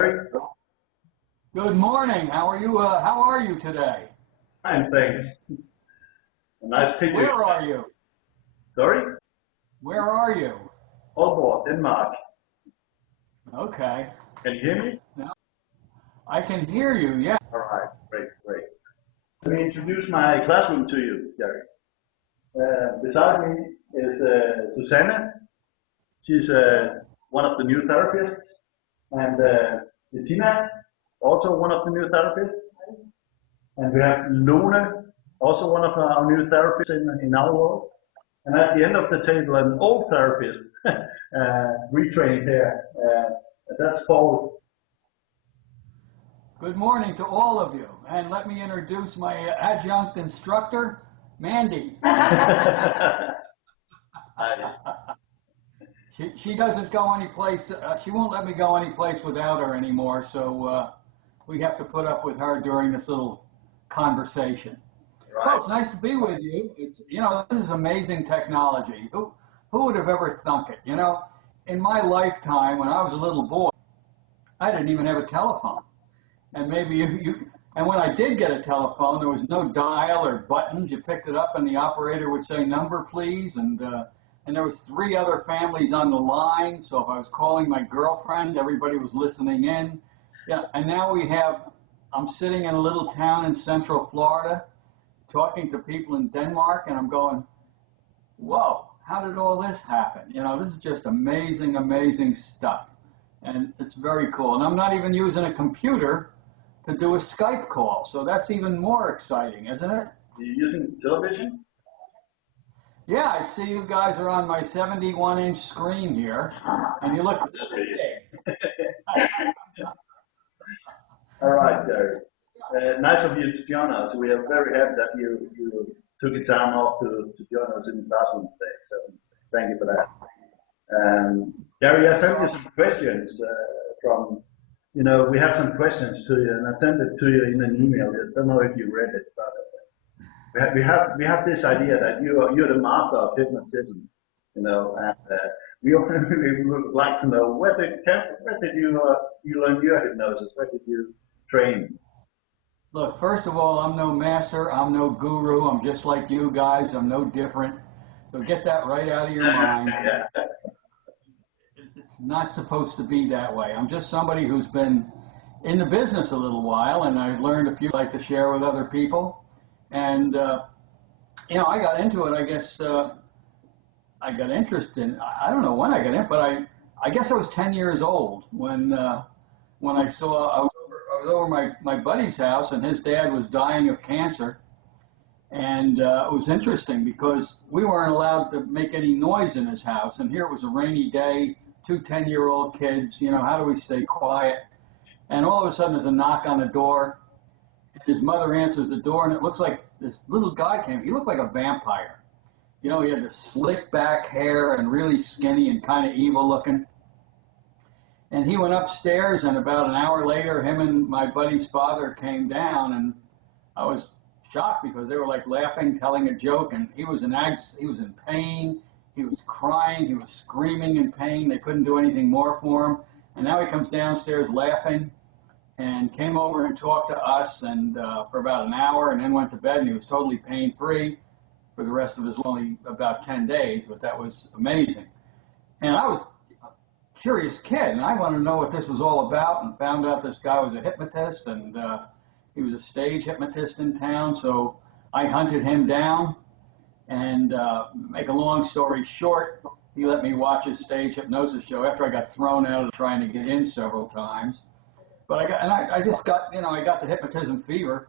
Good morning. How are you? How are you today? Fine, thanks. A nice picture. Where are you? Sorry? Where are you? Aalborg, Denmark. Okay. Can you hear me? No, I can hear you. Yeah. All right, great. Let me introduce my classroom to you, Gary. Beside me is Susanna. She's one of the new therapists. And Bettina, also one of the new therapists. And we have Lone, also one of our new therapists in our world. And at the end of the table, an old therapist, retrained here. That's Paul. Good morning to all of you. And let me introduce my adjunct instructor, Mandy. Nice. She doesn't go any place. She won't let me go any place without her anymore. So we have to put up with her during this little conversation. Right. Well, it's nice to be with you. This is amazing technology. Who would have ever thunk it? In my lifetime, when I was a little boy, I didn't even have a telephone. And maybe and when I did get a telephone, there was no dial or buttons. You picked it up and the operator would say, "Number, please." And there was 3 other families on the line. So if I was calling my girlfriend, everybody was listening in. Yeah. And now I'm sitting in a little town in Central Florida, talking to people in Denmark, and I'm going, whoa, how did all this happen? This is just amazing, amazing stuff. And it's very cool. And I'm not even using a computer to do a Skype call. So that's even more exciting, isn't it? Are you using television? Yeah, I see you guys are on my 71-inch screen here, and you look big. All right, Gary. Nice of you to join us. We are very happy that you took the time off to join us in the classroom today. So thank you for that. Gary, I sent you some questions from, we have some questions to you, and I sent it to you in an email. I don't know if you read it, but we have this idea that you're the master of hypnotism, and we would like to know where did you learn your hypnosis? Where did you train? Look, first of all, I'm no master. I'm no guru. I'm just like you guys. I'm no different. So get that right out of your mind. Yeah. It's not supposed to be that way. I'm just somebody who's been in the business a little while, and I've learned a few I like to share with other people. And, I got into it, I guess, I got interested in, I don't know when I got in, but I guess I was 10 years old when I was over my buddy's house, and his dad was dying of cancer. And it was interesting because we weren't allowed to make any noise in his house. And here it was a rainy day, 2 10-year-old kids, how do we stay quiet? And all of a sudden there's a knock on the door. His mother answers the door, and it looks like this little guy came. He looked like a vampire. He had this slick back hair and really skinny and kind of evil looking. And he went upstairs, and about an hour later, him and my buddy's father came down, and I was shocked because they were like laughing, telling a joke, and he was in pain. He was crying. He was screaming in pain. They couldn't do anything more for him. And now he comes downstairs laughing, and came over and talked to us and for about an hour, and then went to bed, and he was totally pain-free for the rest of his only about 10 days, but that was amazing. And I was a curious kid, and I wanted to know what this was all about, and found out this guy was a hypnotist, and he was a stage hypnotist in town, so I hunted him down, and make a long story short, he let me watch his stage hypnosis show after I got thrown out of trying to get in several times. But I just got, I got the hypnotism fever,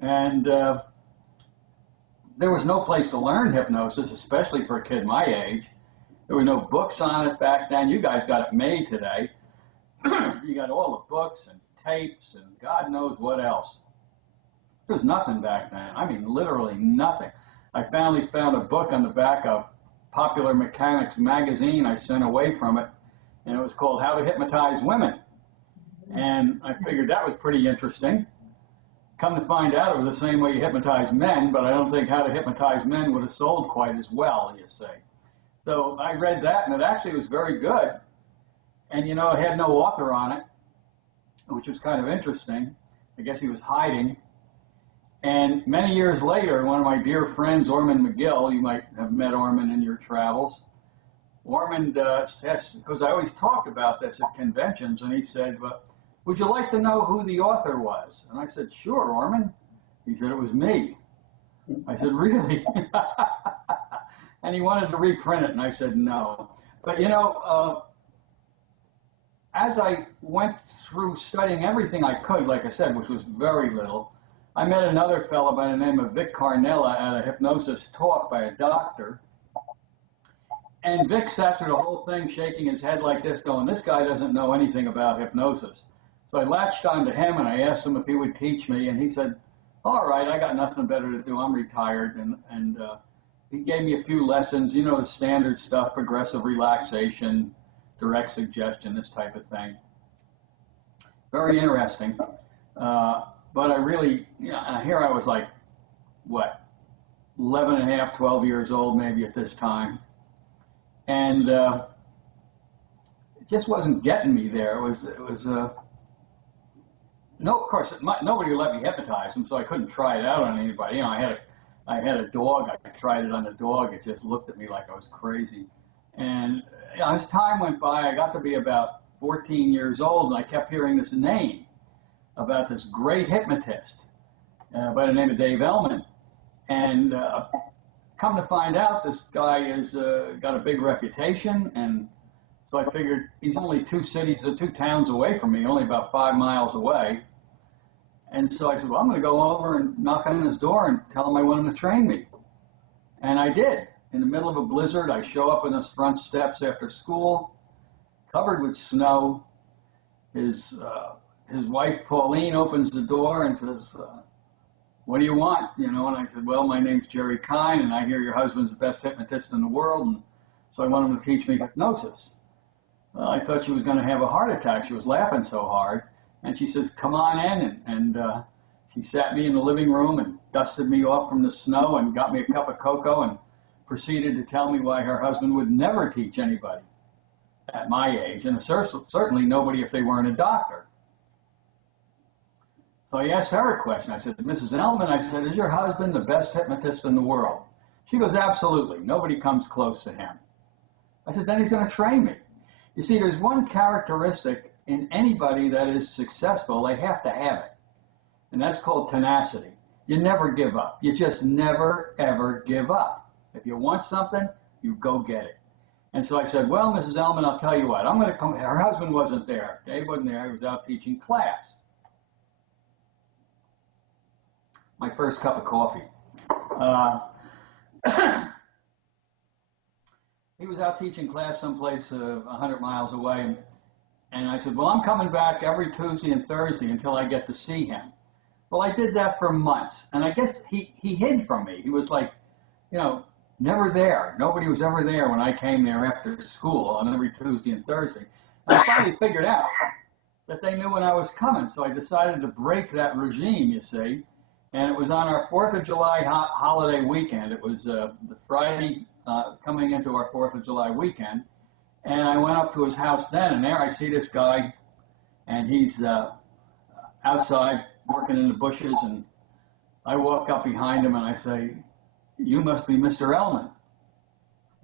and there was no place to learn hypnosis, especially for a kid my age. There were no books on it back then. You guys got it made today. You got all the books and tapes and God knows what else. There was nothing back then. I mean, literally nothing. I finally found a book on the back of Popular Mechanics magazine. I sent away from it, and it was called How to Hypnotize Women. And I figured that was pretty interesting. Come to find out, it was the same way you hypnotize men, but I don't think How to Hypnotize Men would have sold quite as well, you say. So I read that, and it actually was very good. And, it had no author on it. which was kind of interesting. I guess he was hiding. And many years later, one of my dear friends, Orman McGill, you might have met Orman in your travels. Orman, because I always talked about this at conventions, and he said, well, would you like to know who the author was? And I said, sure, Orman. He said, it was me. I said, really? And he wanted to reprint it, and I said, no. But, you know, as I went through studying everything I could, like I said, which was very little, I met another fellow by the name of Vic Carnella at a hypnosis talk by a doctor. And Vic sat through the whole thing shaking his head like this, going, this guy doesn't know anything about hypnosis. So I latched on to him, and I asked him if he would teach me, and he said, all right, I got nothing better to do. I'm retired. And he gave me a few lessons, you know, the standard stuff, progressive relaxation, direct suggestion, this type of thing. Very interesting. But I really, you know, here I was like, what, 11 and a half, 12 years old maybe at this time. And it just wasn't getting me there. It was no, of course, nobody would let me hypnotize him, so I couldn't try it out on anybody. You know, I had a dog. I tried it on the dog. It just looked at me like I was crazy. And you know, as time went by, I got to be about 14 years old, and I kept hearing this name about this great hypnotist by the name of Dave Elman. And come to find out, this guy is got a big reputation, and so I figured he's only two towns away from me, only about 5 miles away. And so I said, well, I'm going to go over and knock on his door and tell him I want him to train me. And I did. In the middle of a blizzard, I show up on his front steps after school, covered with snow. His wife, Pauline, opens the door and says, what do you want? You know, and I said, well, my name's Gerald Kein, and I hear your husband's the best hypnotist in the world, and so I want him to teach me hypnosis. Well, I thought she was going to have a heart attack. She was laughing so hard. And she says, come on in. And she sat me in the living room and dusted me off from the snow and got me a cup of cocoa and proceeded to tell me why her husband would never teach anybody at my age, and certainly nobody if they weren't a doctor. So I asked her a question. I said, Mrs. Elman, I said, is your husband the best hypnotist in the world? She goes, absolutely. Nobody comes close to him. I said, then he's going to train me. You see, there's one characteristic in anybody that is successful, they have to have it. And that's called tenacity. You never give up. You just never, ever give up. If you want something, you go get it. And so I said, well, Mrs. Elman, I'll tell you what. I'm going to come. Her husband wasn't there. Dave wasn't there. He was out teaching class. My first cup of coffee. He was out teaching class someplace 100 miles away. And I said, well, I'm coming back every Tuesday and Thursday until I get to see him. Well, I did that for months. And I guess he hid from me. He was like, you know, never there. Nobody was ever there when I came there after school on every Tuesday and Thursday. And I finally figured out that they knew when I was coming. So I decided to break that regime, you see. And it was on our 4th of July holiday weekend. It was the Friday coming into our 4th of July weekend. And I went up to his house then, and there I see this guy, and he's outside working in the bushes, and I walk up behind him and I say, you must be Mr. Elman.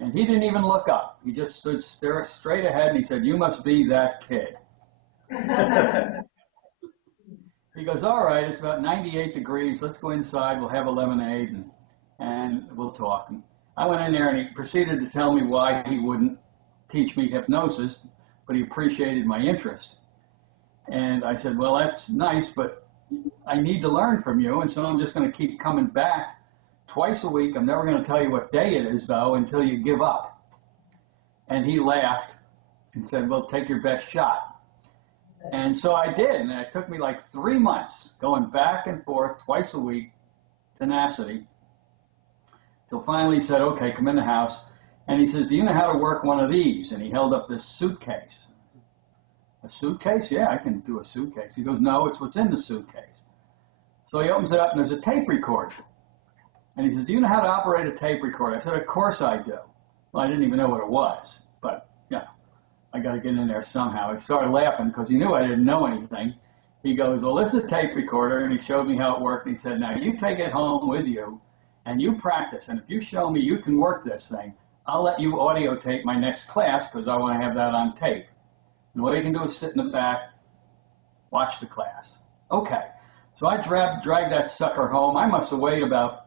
And he didn't even look up. He just stood straight ahead, and he said, you must be that kid. He goes, all right, it's about 98 degrees. Let's go inside. We'll have a lemonade, and we'll talk. And I went in there, and he proceeded to tell me why he wouldn't teach me hypnosis, but he appreciated my interest. And I said, well, that's nice, but I need to learn from you, and so I'm just going to keep coming back twice a week. I'm never going to tell you what day it is, though, until you give up. And he laughed and said, well, take your best shot. And so I did, and it took me like 3 months going back and forth twice a week, tenacity, till finally he said, okay, come in the house. And he says, do you know how to work one of these? And he held up this suitcase. A suitcase? Yeah, I can do a suitcase. He goes, no, it's what's in the suitcase. So he opens it up, and there's a tape recorder. And he says, do you know how to operate a tape recorder? I said, of course I do. Well, I didn't even know what it was, but yeah, I got to get in there somehow. He started laughing because he knew I didn't know anything. he goes, well, this is a tape recorder, and he showed me how it worked. He said, now you take it home with you, and you practice, and if you show me you can work this thing, I'll let you audio tape my next class because I want to have that on tape. And all you can do is sit in the back, watch the class. Okay, so I dragged that sucker home. I must have weighed about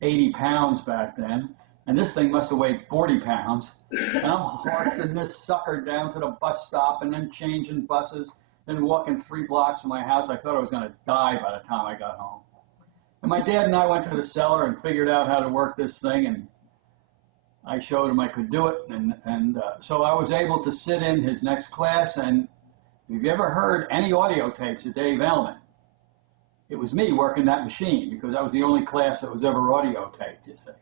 80 pounds back then, and this thing must have weighed 40 pounds. And I'm horsing this sucker down to the bus stop and then changing buses, then walking 3 blocks from my house. I thought I was going to die by the time I got home. And my dad and I went to the cellar and figured out how to work this thing, and I showed him I could do it. And so I was able to sit in his next class. And if you've ever heard any audio tapes of Dave Elman, it was me working that machine because that was the only class that was ever audio taped, you see.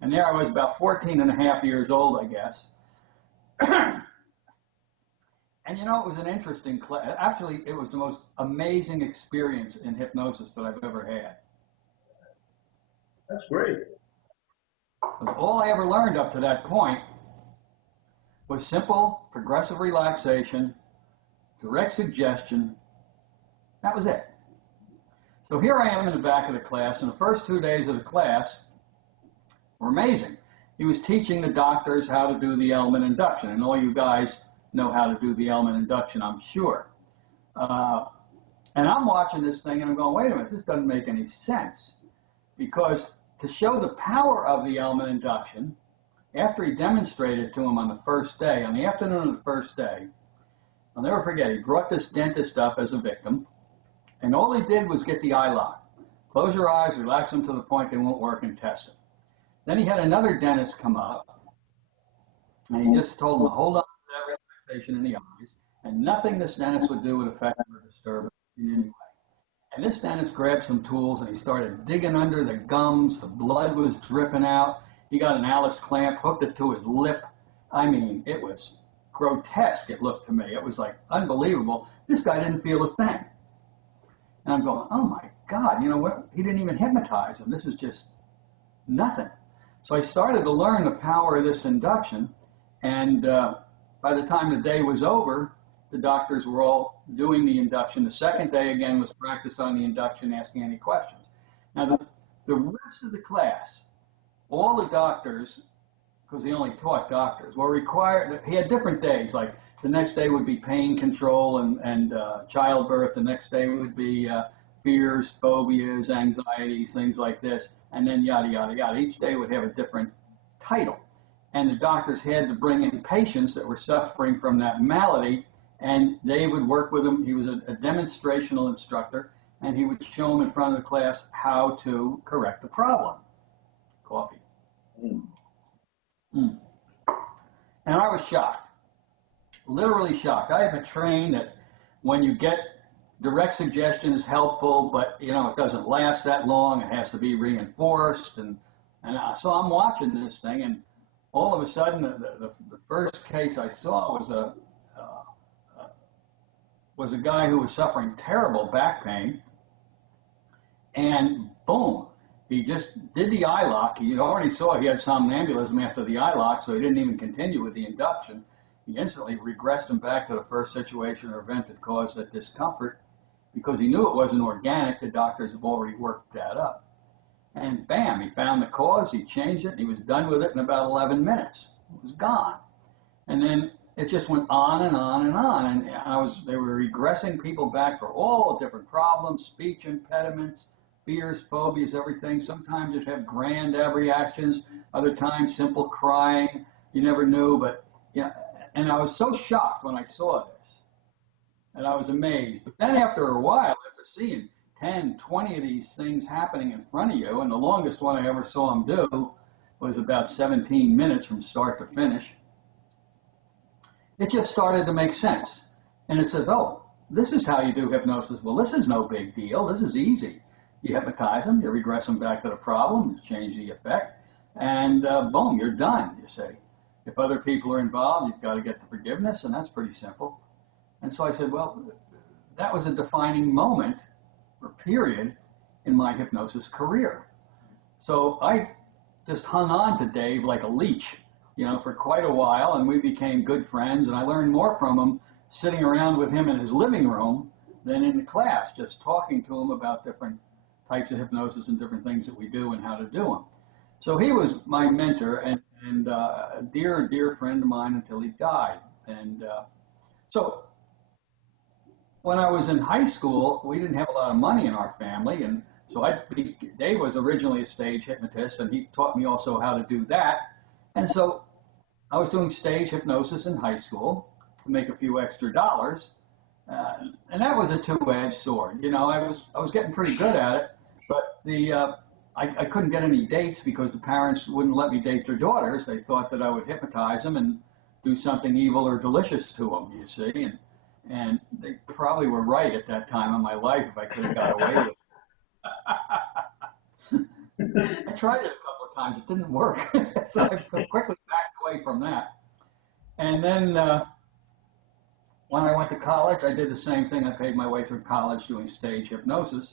And there I was about 14 and a half years old, I guess. And you know, it was an interesting class. Actually, it was the most amazing experience in hypnosis that I've ever had. That's great. All I ever learned up to that point was simple, progressive relaxation, direct suggestion. That was it. So here I am in the back of the class, and the first 2 days of the class were amazing. He was teaching the doctors how to do the Elman induction, and all you guys know how to do the Elman induction, I'm sure. And I'm watching this thing, and I'm going, wait a minute, this doesn't make any sense. Because to show the power of the Elman induction, after he demonstrated to him on the first day, on the afternoon of the first day, I'll never forget, he brought this dentist up as a victim, and all he did was get the eye lock. Close your eyes, relax them to the point they won't work, and test them. Then he had another dentist come up, and he just told him to hold on to that relaxation in the eyes, and nothing this dentist would do would affect him or disturb him in any way. And this dentist grabbed some tools, and he started digging under the gums. The blood was dripping out. He got an Alice clamp, hooked it to his lip. I mean, it was grotesque, it looked to me. It was like unbelievable. This guy didn't feel a thing. And I'm going, oh my God, you know what? He didn't even hypnotize him. This is just nothing. So I started to learn the power of this induction, and by the time the day was over, the doctors were all doing the induction. The second day, again, was practice on the induction, asking any questions. Now, the rest of the class, all the doctors, because he only taught doctors, were required, he had different days, like the next day would be pain control and childbirth, the next day would be fears, phobias, anxieties, things like this, and then yada, yada, yada. Each day would have a different title. And the doctors had to bring in patients that were suffering from that malady, and they would work with them. He was a demonstrational instructor, and he would show them in front of the class how to correct the problem. Coffee. Mm. And I was shocked, literally shocked. I have a train that when you get direct suggestion is helpful, but you know it doesn't last that long. It has to be reinforced, and so I'm watching this thing, and all of a sudden the first case I saw was a guy who was suffering terrible back pain, and boom, he just did the eye lock. He already saw he had somnambulism after the eye lock, so he didn't even continue with the induction. He instantly regressed him back to the first situation or event that caused that discomfort, because he knew it wasn't organic. The doctors have already worked that up. And bam, he found the cause, he changed it, and he was done with it in about 11 minutes. It was gone. And then it just went on and on and on. And they were regressing people back for all different problems, speech impediments, fears, phobias, everything. Sometimes you'd have grand abreactions, other times simple crying. You never knew, but yeah. And I was so shocked when I saw this, and I was amazed. But then after a while, after seeing 10, 20 of these things happening in front of you, and the longest one I ever saw him do was about 17 minutes from start to finish, it just started to make sense. And it says, oh, this is how you do hypnosis. Well, this is no big deal. This is easy. You hypnotize them, you regress them back to the problem, you change the effect, and boom, you're done, you see. If other people are involved, you've got to get the forgiveness, and that's pretty simple. And so I said, well, that was a defining moment or period in my hypnosis career. So I just hung on to Dave like a leech, you know, for quite a while, and we became good friends, and I learned more from him sitting around with him in his living room than in the class, just talking to him about different types of hypnosis and different things that we do and how to do them. So he was my mentor and a dear, dear friend of mine until he died. And so when I was in high school, we didn't have a lot of money in our family, and so Dave was originally a stage hypnotist, and he taught me also how to do that. And so I was doing stage hypnosis in high school to make a few extra dollars, and that was a two-edged sword. You know, I was getting pretty good at it, but I couldn't get any dates because the parents wouldn't let me date their daughters. They thought that I would hypnotize them and do something evil or delicious to them, you see. And they probably were right at that time in my life if I could have got away with it. I tried it a couple of times. It didn't work. So I quickly backed away from that. And then when I went to college, I did the same thing. I paid my way through college doing stage hypnosis.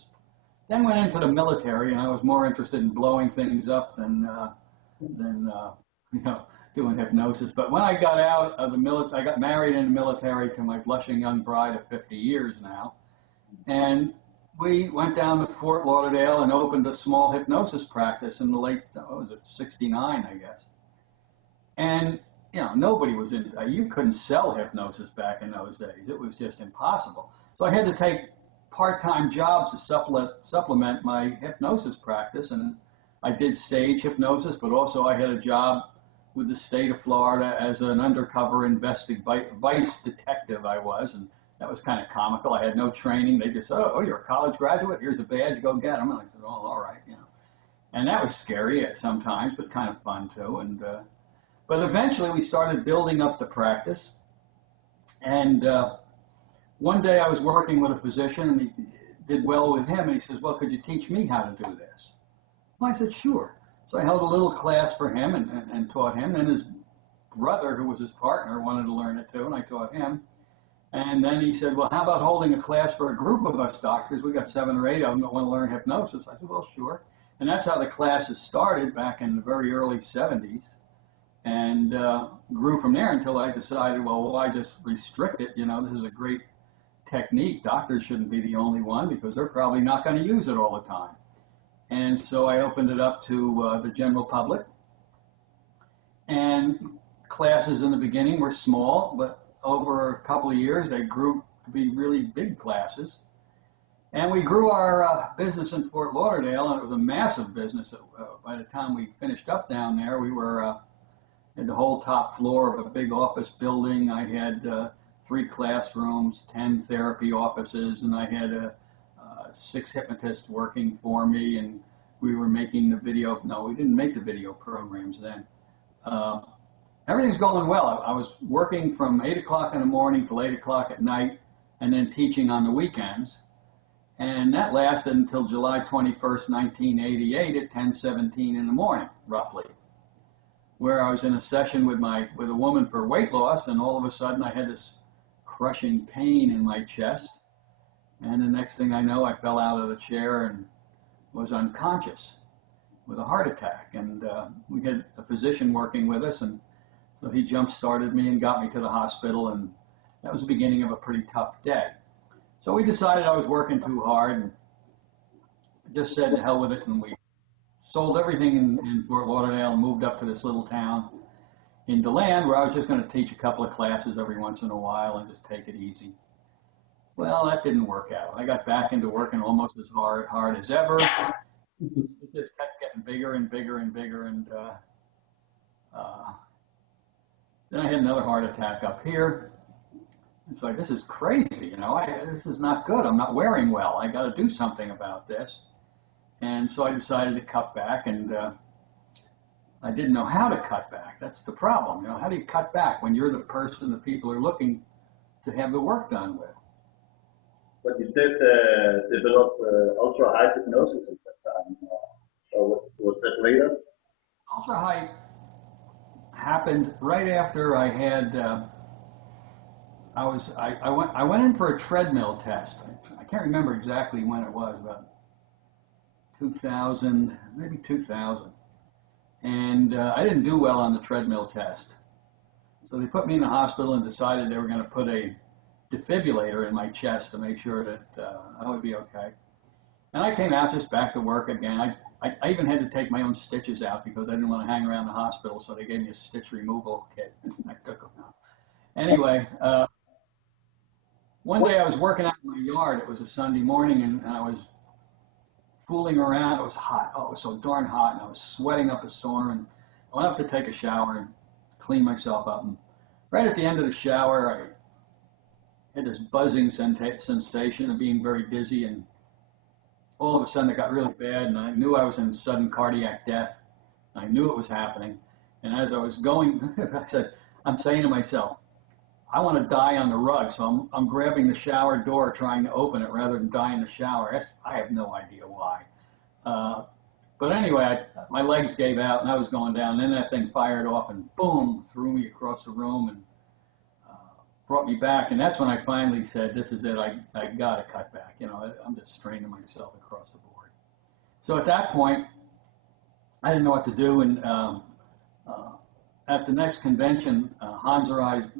Then went into the military, and I was more interested in blowing things up than you know, doing hypnosis. But when I got out of the military, I got married in the military to my blushing young bride of 50 years now, and we went down to Fort Lauderdale and opened a small hypnosis practice in the late, what was it, 69, I guess. And you know, nobody was in. You couldn't sell hypnosis back in those days. It was just impossible. So I had to take part-time jobs to supplement my hypnosis practice, and I did stage hypnosis, but also I had a job with the state of Florida as an undercover vice detective I was, and that was kind of comical. I had no training. They just said, oh, you're a college graduate? Here's a badge, go get them. And I said, oh, all right, you know. And that was scary at sometimes, but kind of fun too. And but eventually we started building up the practice, and one day I was working with a physician, and he did well with him, and he says, well, could you teach me how to do this? Well, I said, sure. So I held a little class for him and taught him. Then his brother, who was his partner, wanted to learn it too, and I taught him. And then he said, well, how about holding a class for a group of us doctors? We got 7 or 8 of them that want to learn hypnosis. I said, well, sure. And that's how the classes started back in the very early 70s. And grew from there until I decided, well, why just restrict it? You know, this is a great technique. Doctors shouldn't be the only one because they're probably not going to use it all the time. And so I opened it up to the general public. And classes in the beginning were small, but over a couple of years they grew to be really big classes. And we grew our business in Fort Lauderdale, and it was a massive business. By the time we finished up down there, we were in the whole top floor of a big office building. I had 3 classrooms, 10 therapy offices, and I had 6 hypnotists working for me, and we were making the video. No, we didn't make the video programs then. Everything's going well. I was working from 8 o'clock in the morning till 8 o'clock at night, and then teaching on the weekends. And that lasted until July 21st, 1988 at 10:17 in the morning, roughly, where I was in a session with a woman for weight loss, and all of a sudden I had this crushing pain in my chest. And the next thing I know, I fell out of the chair and was unconscious with a heart attack. And we had a physician working with us, and so he jump-started me and got me to the hospital, and that was the beginning of a pretty tough day. So we decided I was working too hard, and just said to hell with it, and we sold everything in Fort Lauderdale and moved up to this little town in DeLand, where I was just going to teach a couple of classes every once in a while and just take it easy. Well, that didn't work out. I got back into working almost as hard as ever. It just kept getting bigger and bigger and bigger, and then I had another heart attack up here. It's like, this is crazy, you know, this is not good. I'm not wearing well. I got to do something about this. And so I decided to cut back, and I didn't know how to cut back. That's the problem. You know, how do you cut back when you're the person that people are looking to have the work done with? But you did develop ultra high hypnosis at that time, or was that later? Ultra high happened right after I had. I went in for a treadmill test. I can't remember exactly when it was, about 2000, maybe 2000. And I didn't do well on the treadmill test. So they put me in the hospital and decided they were going to put a defibrillator in my chest to make sure that I would be okay. And I came out just back to work again. I even had to take my own stitches out because I didn't want to hang around the hospital, so they gave me a stitch removal kit. I took them out. Anyway, one day I was working out in my yard. It was a Sunday morning, and I was fooling around. It was hot. Oh, it was so darn hot, and I was sweating up a storm. And I went up to take a shower and clean myself up. And right at the end of the shower, I had this buzzing sensation of being very dizzy, and all of a sudden it got really bad, and I knew I was in sudden cardiac death. I knew it was happening. And as I was going, I'm saying to myself, I want to die on the rug, so I'm grabbing the shower door trying to open it rather than die in the shower. I have no idea why. But anyway, my legs gave out and I was going down. And then that thing fired off and boom, threw me across the room and brought me back. And that's when I finally said, this is it. I got to cut back. I'm just straining myself across the board. So at that point, I didn't know what to do. And at the next convention, Hans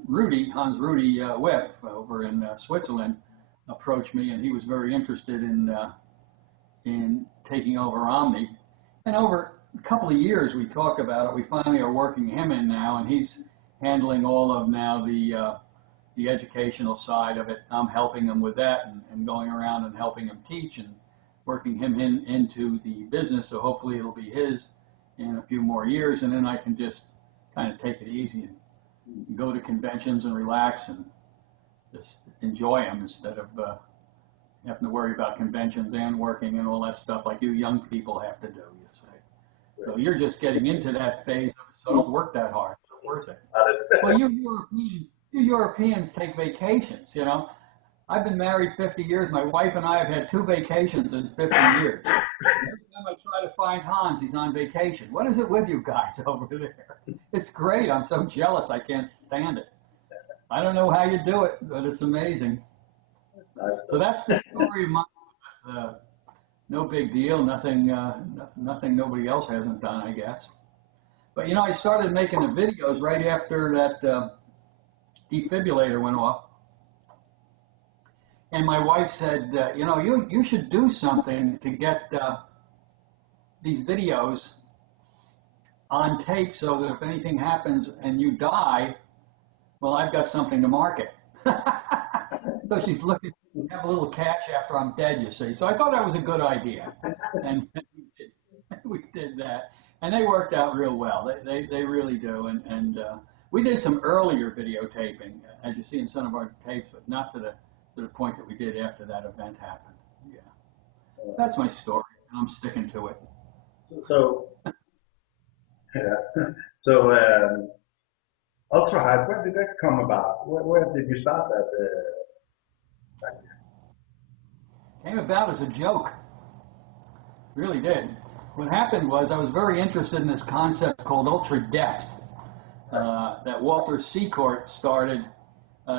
Rudy Whip over in Switzerland approached me, and he was very interested in taking over Omni. And over a couple of years, we talked about it. We finally are working him in now, and he's handling all of now the educational side of it. I'm helping him with that and going around and helping him teach and working him into the business. So hopefully it'll be his in a few more years, and then I can just kind of take it easy and go to conventions and relax and just enjoy them instead of having to worry about conventions and working and all that stuff like you young people have to do, you say. So you're just getting into that phase, so don't work that hard. It's worth it. Well, you Europeans take vacations, I've been married 50 years. My wife and I have had 2 vacations in 50 years. Every time I try to find Hans, he's on vacation. What is it with you guys over there? It's great. I'm so jealous. I can't stand it. I don't know how you do it, but it's amazing. So that's the story of mine. No big deal. Nothing nobody else hasn't done, I guess. But, I started making the videos right after that defibrillator went off. And my wife said, you should do something to get these videos on tape so that if anything happens and you die, well, I've got something to market. So she's looking to have a little cash after I'm dead, you see. So I thought that was a good idea. And we did that. And they worked out real well. They really do. And we did some earlier videotaping, as you see in some of our tapes, but not to the point that we did after that event happened. Yeah. That's my story, and I'm sticking to it. So, so Ultra Hype, where did that come about? Where did you start that? Came about as a joke. Really did. What happened was I was very interested in this concept called ultra depth that Walter Secord started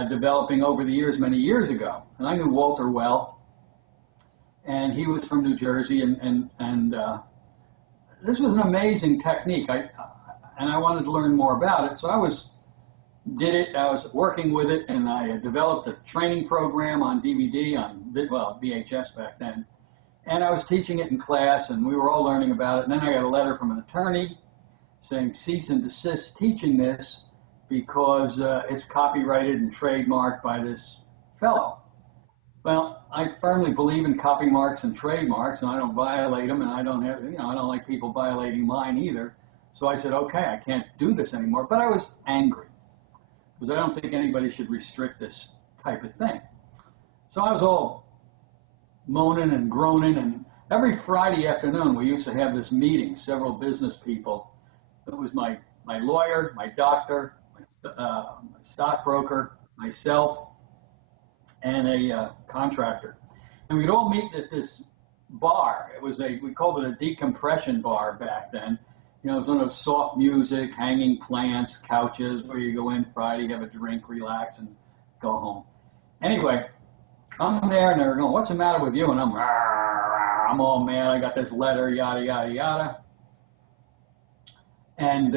developing over the years, many years ago. And I knew Walter well, and he was from New Jersey, and this was an amazing technique. And I wanted to learn more about it, so I was working with it, and I developed a training program on DVD, VHS back then, and I was teaching it in class, and we were all learning about it. And then I got a letter from an attorney saying cease and desist teaching this because it's copyrighted and trademarked by this fellow. Well, I firmly believe in copy marks and trademarks, and I don't violate them, and I don't like people violating mine either. So I said, okay, I can't do this anymore. But I was angry because I don't think anybody should restrict this type of thing. So I was all moaning and groaning, and every Friday afternoon we used to have this meeting, several business people. It was my lawyer, my doctor, my stockbroker, myself, and a contractor. And we'd all meet at this bar. We called it a decompression bar back then. It was one of those soft music, hanging plants, couches, where you go in Friday, have a drink, relax, and go home. Anyway, I'm there, and they're going, what's the matter with you? And I'm all mad. I got this letter, yada, yada, yada. And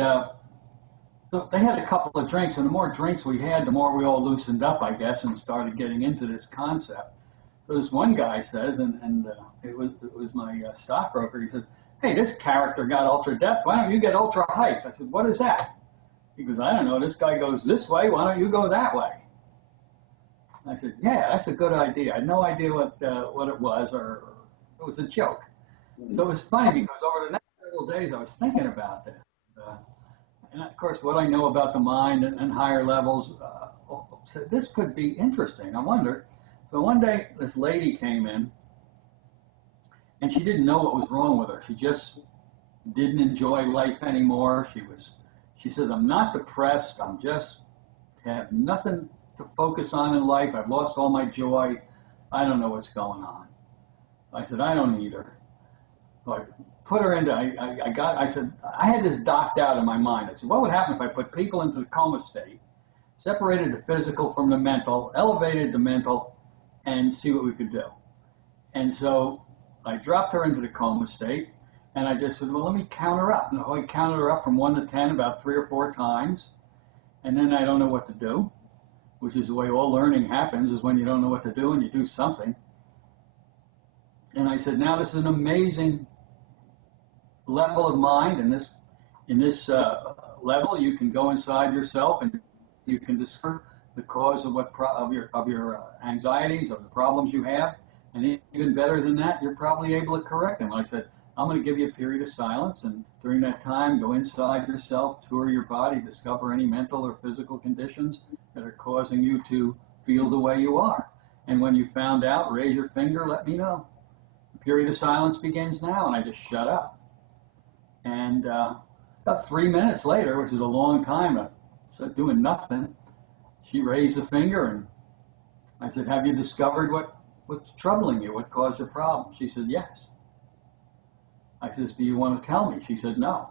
so So they had a couple of drinks, and the more drinks we had, the more we all loosened up, I guess, and started getting into this concept. So this one guy says, and it was my stockbroker. He says, "Hey, this character got ultra depth. Why don't you get ultra height?" I said, "What is that?" He goes, "I don't know. This guy goes this way. Why don't you go that way?" I said, "Yeah, that's a good idea." I had no idea what it was, or it was a joke. So it was funny because over the next several days, I was thinking about this. And of course, what I know about the mind and higher levels, said this could be interesting. I wonder. So one day, this lady came in, and she didn't know what was wrong with her. She just didn't enjoy life anymore. She says, "I'm not depressed. I'm just have nothing to focus on in life. I've lost all my joy. I don't know what's going on." I said, "I don't either." So I put her into, I said, I had this docked out in my mind. I said, what would happen if I put people into the coma state, separated the physical from the mental, elevated the mental, and see what we could do? And so I dropped her into the coma state, and I just said, well, let me count her up. And I counted her up from 1 to 10 about 3 or 4 times, and then I don't know what to do, which is the way all learning happens, is when you don't know what to do and you do something. And I said, now this is an amazing level of mind. In this level, you can go inside yourself and you can discover the cause of your anxieties, of the problems you have, and even better than that, you're probably able to correct them. Like I said, I'm going to give you a period of silence, and during that time, go inside yourself, tour your body, discover any mental or physical conditions that are causing you to feel the way you are. And when you found out, raise your finger, let me know. The period of silence begins now, and I just shut up. And about 3 minutes later, which is a long time of doing nothing, she raised a finger, and I said, have you discovered what's troubling you? What caused your problem? She said, yes. I said, do you want to tell me? She said, no.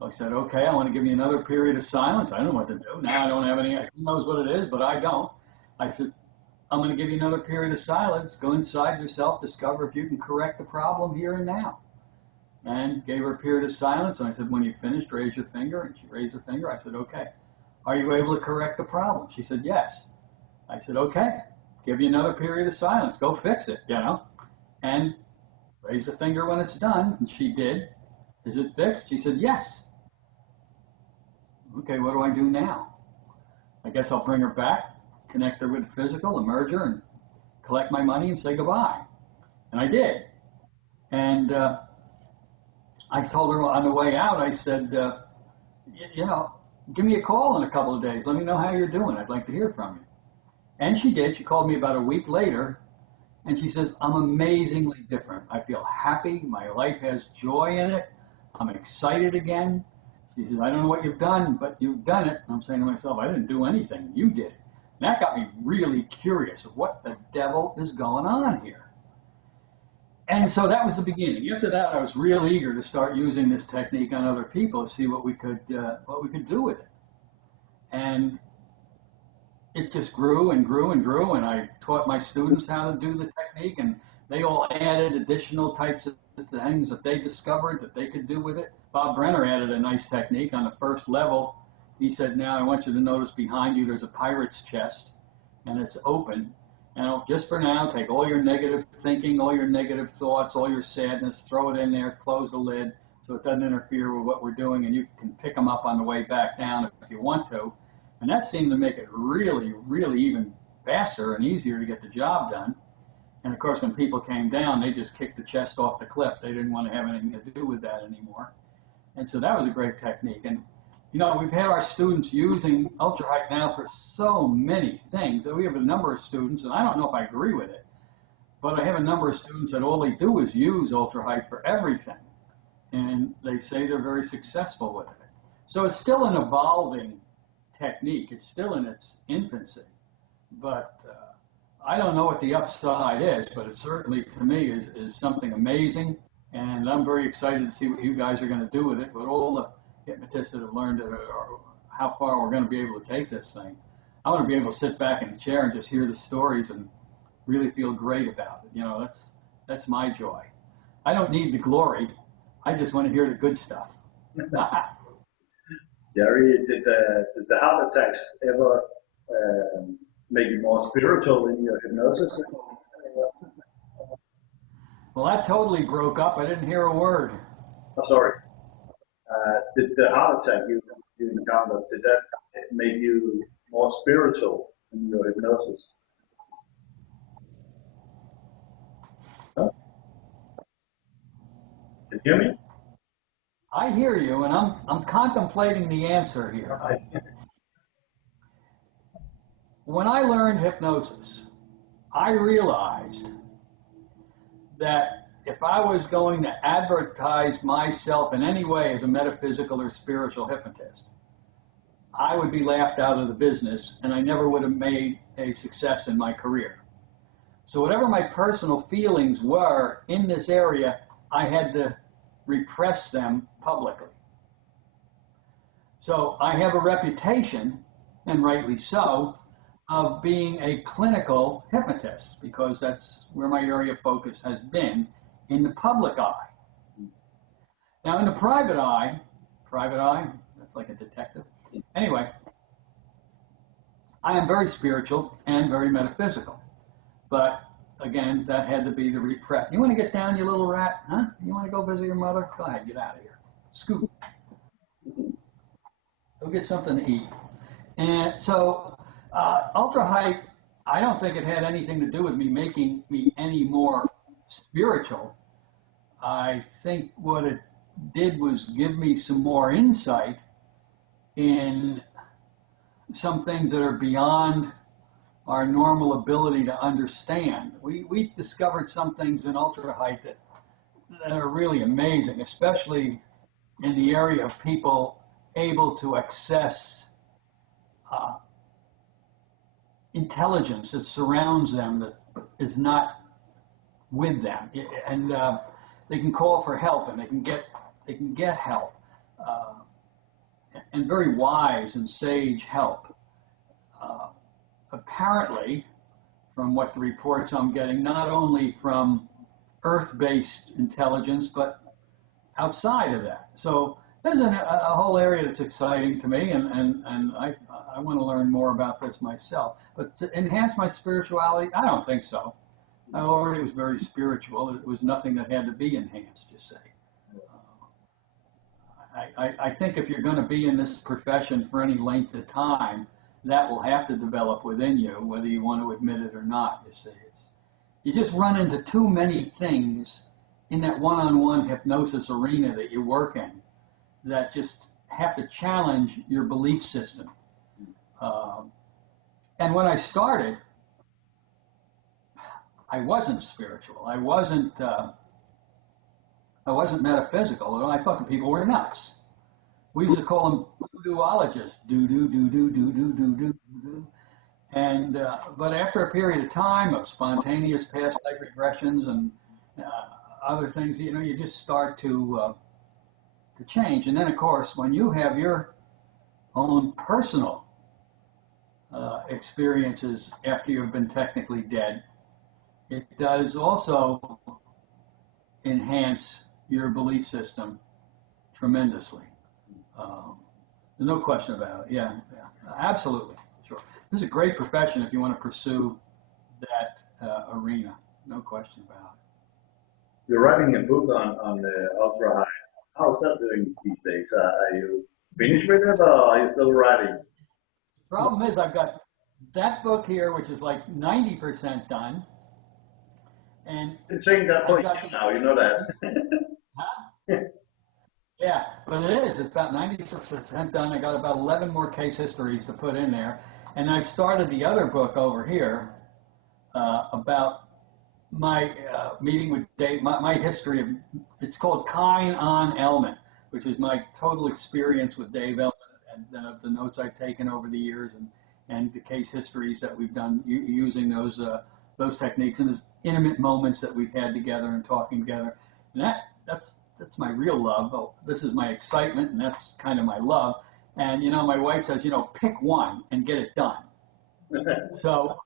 I said, okay, I want to give you another period of silence. I don't know what to do. Now I don't have any, who knows what it is, but I don't. I said, I'm going to give you another period of silence. Go inside yourself, discover if you can correct the problem here and now. And gave her a period of silence. And I said, when you finished, raise your finger. And she raised her finger. I said, okay. Are you able to correct the problem? She said, yes. I said, okay. Give you another period of silence. Go fix it, And raise the finger when it's done. And she did. Is it fixed? She said, yes. Okay, what do I do now? I guess I'll bring her back, connect her with the physical, merge her, and collect my money and say goodbye. And I did. And I told her on the way out, I said, give me a call in a couple of days. Let me know how you're doing. I'd like to hear from you. And she did. She called me about a week later, and she says, I'm amazingly different. I feel happy. My life has joy in it. I'm excited again. She says, I don't know what you've done, but you've done it. And I'm saying to myself, I didn't do anything. You did. And that got me really curious of what the devil is going on here. And so that was the beginning. After that, I was real eager to start using this technique on other people to see what we could do with it. And it just grew and grew and grew. And I taught my students how to do the technique, and they all added additional types of things that they discovered that they could do with it. Bob Brenner added a nice technique on the first level. He said, now I want you to notice behind you there's a pirate's chest, and it's open. And just for now, take all your negative thinking, all your negative thoughts, all your sadness, throw it in there, close the lid so it doesn't interfere with what we're doing, and you can pick them up on the way back down if you want to. And that seemed to make it really, really even faster and easier to get the job done. And of course, when people came down, they just kicked the chest off the cliff. They didn't want to have anything to do with that anymore. And so that was a great technique. And we've had our students using Ultra Height now for so many things. We have a number of students, and I don't know if I agree with it, but I have a number of students that all they do is use Ultra Height for everything. And they say they're very successful with it. So it's still an evolving technique. It's still in its infancy. But I don't know what the upside is, but it certainly, to me, is something amazing. And I'm very excited to see what you guys are going to do with it, with all the hypnotists that have learned it, or how far we're going to be able to take this thing. I want to be able to sit back in the chair and just hear the stories and really feel great about it. That's my joy. I don't need the glory. I just want to hear the good stuff. Jerry, did the heart attacks ever make you more spiritual in your hypnosis? Well, that totally broke up. I didn't hear a word. Oh, sorry. Did the heart attack you encountered, did that make you more spiritual in your hypnosis? Huh? Can you hear me? I hear you, and I'm contemplating the answer here. When I learned hypnosis, I realized that if I was going to advertise myself in any way as a metaphysical or spiritual hypnotist, I would be laughed out of the business and I never would have made a success in my career. So whatever my personal feelings were in this area, I had to repress them publicly. So I have a reputation, and rightly so, of being a clinical hypnotist because that's where my area of focus has been in the public eye. Now in the private eye, that's like a detective. Anyway, I am very spiritual and very metaphysical. But again, that had to be the repress. You want to get down, you little rat? Huh? You want to go visit your mother? Go ahead, get out of here. Scoot. Go get something to eat. And so, ultra hype, I don't think it had anything to do with me making me any more spiritual. I think what it did was give me some more insight in some things that are beyond our normal ability to understand. We discovered some things in ultra height that are really amazing, especially in the area of people able to access uh, intelligence that surrounds them that is not with them, and they can call for help and they can get help, uh, and very wise and sage help. Uh, Apparently, from what the reports I'm getting, not only from Earth-based intelligence, but outside of that. So there's a whole area that's exciting to me, and I want to learn more about this myself. But to enhance my spirituality, I don't think so. I already was very spiritual. It was nothing that had to be enhanced, you say. I think if you're going to be in this profession for any length of time, that will have to develop within you, whether you want to admit it or not, you see. You just run into too many things in that one-on-one hypnosis arena that you work in that just have to challenge your belief system. Uh, and when I started, I wasn't spiritual. I wasn't metaphysical. I thought the people were nuts. We used to call them voodooologists. Do do do do do do do do do. And but after a period of time of spontaneous past life regressions and other things, you just start to change. And then, of course, when you have your own personal experiences after you've been technically dead, it does also enhance your belief system tremendously. Um, there's no question about it. Yeah, absolutely, sure. This is a great profession if you want to pursue that arena. No question about it. You're writing a book on the ultra high. How's that doing these days? Are you finished with it, or are you still writing? The problem is I've got that book here, which is like 90% done, and It's saying that for I've you got now. You know that. huh? Yeah, but it is. It's about 96% done. I got about 11 more case histories to put in there, and I've started the other book over here about my meeting with Dave, my history of, it's called Kein on Elman, which is my total experience with Dave Elman and the notes I've taken over the years and the case histories that we've done using those techniques and those intimate moments that we've had together and talking together. And that's my real love. Oh, this is my excitement, and that's kind of my love. And my wife says, pick one and get it done. So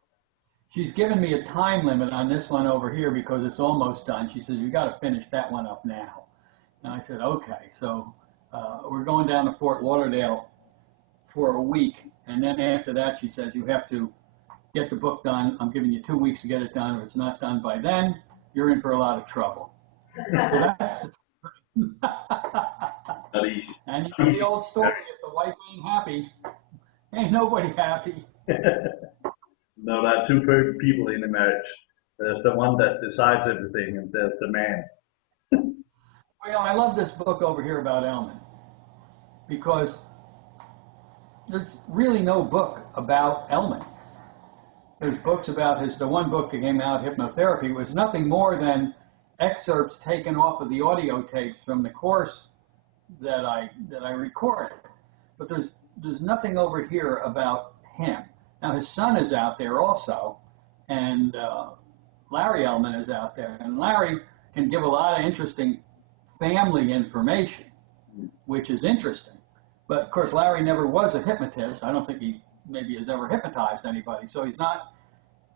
she's given me a time limit on this one over here because it's almost done. She says, you got to finish that one up now. And I said, okay. So we're going down to Fort Lauderdale for a week, and then after that, she says, you have to get the book done. I'm giving you 2 weeks to get it done. If it's not done by then, you're in for a lot of trouble. So that's Not easy. and you know the old story, if the wife ain't happy, ain't nobody happy. No, there are two perfect people in a marriage. There's the one that decides everything, and there's the man. You know, I love this book over here about Elman because there's really no book about Elman. There's books about the one book that came out, Hypnotherapy, was nothing more than excerpts taken off of the audio tapes from the course that I recorded. But there's nothing over here about him. Now his son is out there also, and Larry Elman is out there, and Larry can give a lot of interesting family information, which is interesting. But of course, Larry never was a hypnotist. I don't think he maybe has ever hypnotized anybody, so he's not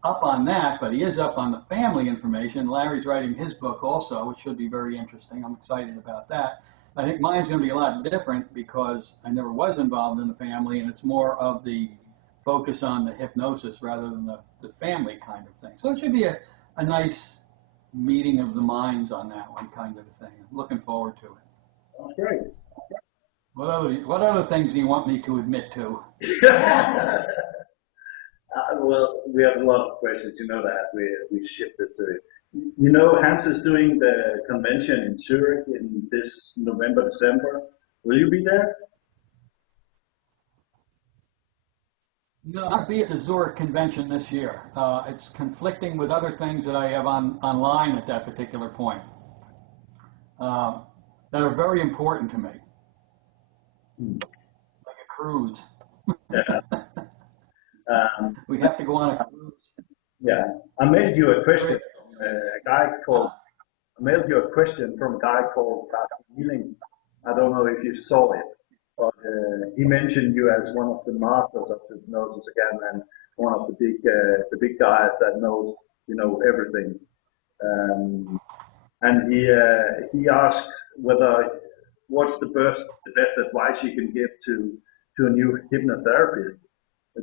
up on that, but he is up on the family information. Larry's writing his book also, which should be very interesting. I'm excited about that. I think mine's going to be a lot different because I never was involved in the family, and it's more of the focus on the hypnosis rather than the family kind of thing. So it should be a nice meeting of the minds on that one kind of thing. I'm looking forward to it. That's great. What other things do you want me to admit to? Well, we have a lot of questions. You know that we shifted to it. You know, Hans is doing the convention in Zurich in this November, December. Will you be there? No, I'll be at the Zurich convention this year. It's conflicting with other things that I have online at that particular point that are very important to me, like a cruise. Yeah. We have to go on a cruise. Yeah. I mailed you a question from a guy called. I mailed you a question from a guy called Carsten Healing. I don't know if you saw it, but he mentioned you as one of the masters of hypnosis again, and one of the big guys that knows everything. And he asked what's the best advice you can give to a new hypnotherapist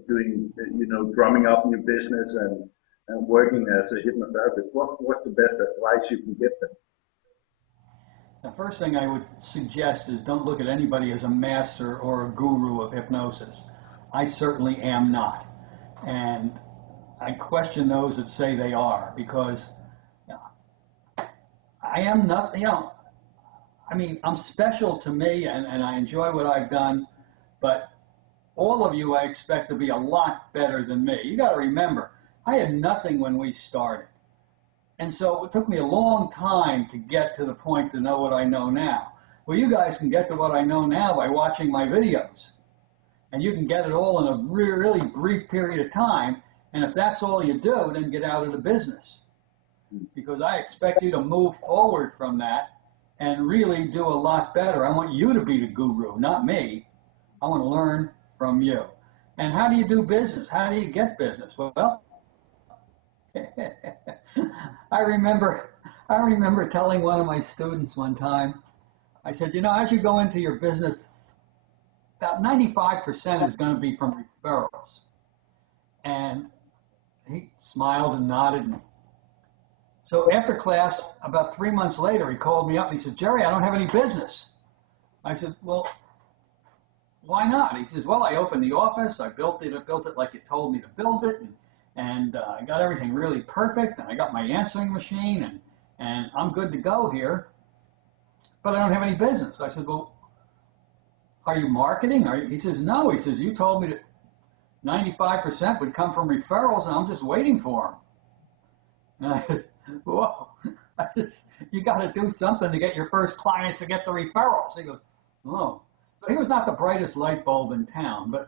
doing drumming up new business and working as a hypnotherapist. What's the best advice you can give them? The first thing I would suggest is don't look at anybody as a master or a guru of hypnosis. I certainly am not. And I question those that say they are, because I am not, I mean, I'm special to me, and I enjoy what I've done, but all of you I expect to be a lot better than me. You got to remember, I had nothing when we started. And so it took me a long time to get to the point to know what I know now. Well, you guys can get to what I know now by watching my videos. And you can get it all in a really brief period of time. And if that's all you do, then get out of the business. Because I expect you to move forward from that and really do a lot better. I want you to be the guru, not me. I want to learn from you. And how do you do business? How do you get business? Well, I remember telling one of my students one time, I said, as you go into your business, about 95% is going to be from referrals. And he smiled and nodded. So after class, about 3 months later, he called me up and he said, Jerry, I don't have any business. I said, well, why not? He says, well, I opened the office, I built it like you told me to build it, and I got everything really perfect, and I got my answering machine, and I'm good to go here, but I don't have any business. I said, well, are you marketing? He says, no. He says, you told me that 95% would come from referrals, and I'm just waiting for them. And I said, whoa, you got to do something to get your first clients to get the referrals. He goes, oh. So he was not the brightest light bulb in town, but